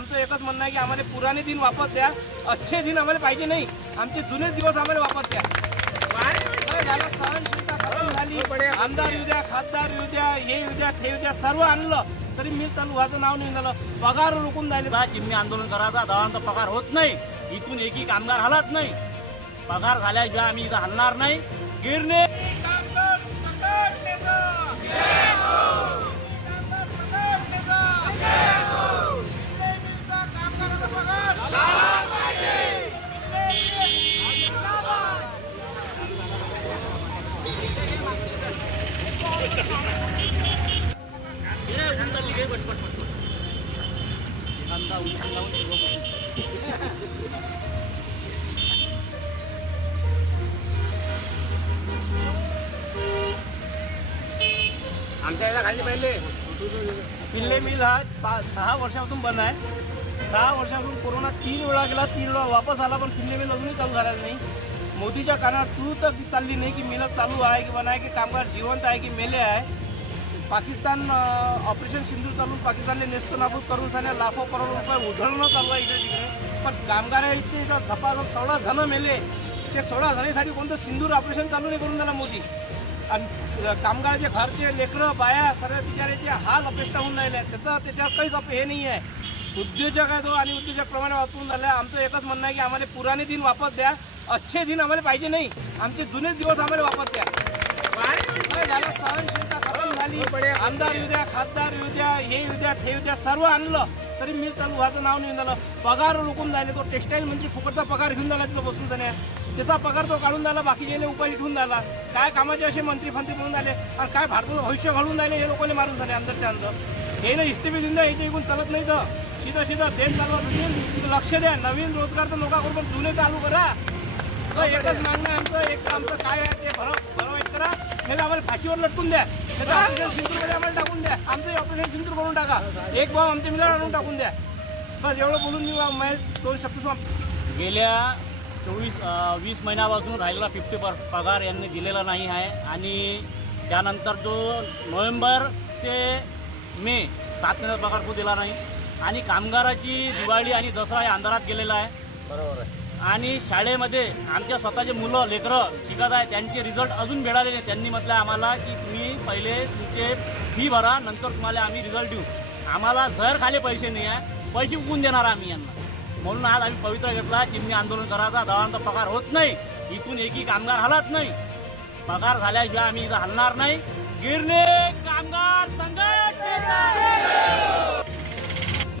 आमचं एकच म्हणणं आहे की आम्हाला पुराने दिन वापस द्या. अच्छे दिन आम्हाला पाहिजे नाही. आमचे जुने दिवस आम्हाला वापस द्या. काय झालं सहनशीलता खतम झाली. आमदार येऊ द्या खासदार येऊ द्या हे येऊ द्या ते येऊ द्या सर्व आणलं. तरी मिल चालू व्हायचं नाव नाही झालं. पगार रोखून राहिले. सुद्धा चिमणी आंदोलन करायचा दहा पगार होत नाही. इथून एकही कामगार हलत नाही. पगार झाल्याशिवाय आम्ही इथं हलणार नाही. गिरणे आमच्या याला खाली पहिले. पिल्ले मिल हा पा सहा वर्षापासून बंद आहे. सहा वर्षापासून कोरोना तीन वेळा गेला तीन वेळा वापस आला पण पिल्ले मिल अजूनही चालू झालेला नाही. मोदीच्या कानात चूळ तर चालली नाही की मिल चालू आहे की नाही की कामगार जिवंत आहे की मेले आहे. पाकिस्तान ऑपरेशन सिंधू चालून पाकिस्तानने नेस्तनाबूत करून साने लाखो करोड रुपये उधळणं चालू आहे इकडे तिकडे. पण कामगारांचे जर झपाझप सोळा जण मेले. ते सोळा जणांसाठी कोणतं सिंदूर ऑपरेशन चालू नाही करून दिला मोदी. आणि कामगाराचे घरचे लेकरं बाया सर्व बिचाऱ्याचे हाल अपेक्षा होऊन राहिले. त्याचा त्याच्यावर काहीच अप- हे नाही आहे उद्योजक आहे तो आणि उद्योजकप्रमाणे वापरून झाला. आहे आमचं एकच म्हणणं आहे की आम्हाला पुराने दिन वापस द्या. अच्छे दिन आम्हाला पाहिजे नाही. आमचे जुने दिवस आम्हाला वापस द्या. आमदार येऊ द्या खासदार येऊ द्या हे येऊ द्या ते येऊ द्या सर्व आणलं तरी मिल चालू व्हायचं नाव नाही झालं पगार लुकून जायला तो टेक्सटाईल मंत्री फुकटचा पगार घेऊन झाला तिथं बसून जाण्या त्याचा पगार तो काढून झाला बाकी गेले उपाय ठेवून झाला काय कामाचे असे मंत्री फंत्री म्हणून झाले आणि काय भारताचं भविष्य घडून झाले हे लोकांनी मारून झाले अंदरच्या अंदर हे ना इस्तेबी दिंदा याच्या इकडून चालत नाही तर सीधा सीधा देश चालवत लक्ष द्या नवीन रोजगार तर नोका पण जुने चालू करा तर एकच मागणं आमचं एक आमचं काय आहे ते भर करा. नाही तर आम्हाला फाशीवर लटकून द्या. नाही ऑपरेशन सिंदूरमध्ये आम्हाला टाकून द्या. आमचं ऑपरेशन सिंदूर करून टाका. एक भाव आमच्या मिलावर आणून टाकून द्या. बस एवढं बोलून मी महेश दोन शब्द गेल्या चोवीस वीस महिन्यापासून राहिलेला फिफ्टी पर पगार यांनी दिलेला नाही आहे. आणि त्यानंतर जो नोव्हेंबर ते मे सात महिन्याचा पगार तो दिला नाही. आणि कामगाराची दिवाळी आणि दसरा या अंधारात गेलेला आहे. बरोबर आहे. आणि शाळेमध्ये आमच्या स्वतःचे मुलं लेकरं शिकत आहे त्यांचे रिझल्ट अजून मिळाले नाही त्यांनी म्हटलं आम्हाला की तुम्ही पहिले तुमचे फी भरा नंतर तुम्हाला आम्ही रिझल्ट देऊ. आम्हाला जर खाली पैसे नाही आहे पैसे उकून देणार आम्ही यांना. म्हणून आज आम्ही पवित्र घेतला चिमणी आंदोलन करायचा दवांचा पगार होत नाही. इथून एकही कामगार हलत नाही. पगार झाल्याशिवाय आम्ही इथं हलणार नाही. गिरणे कामगार संघटनेचा!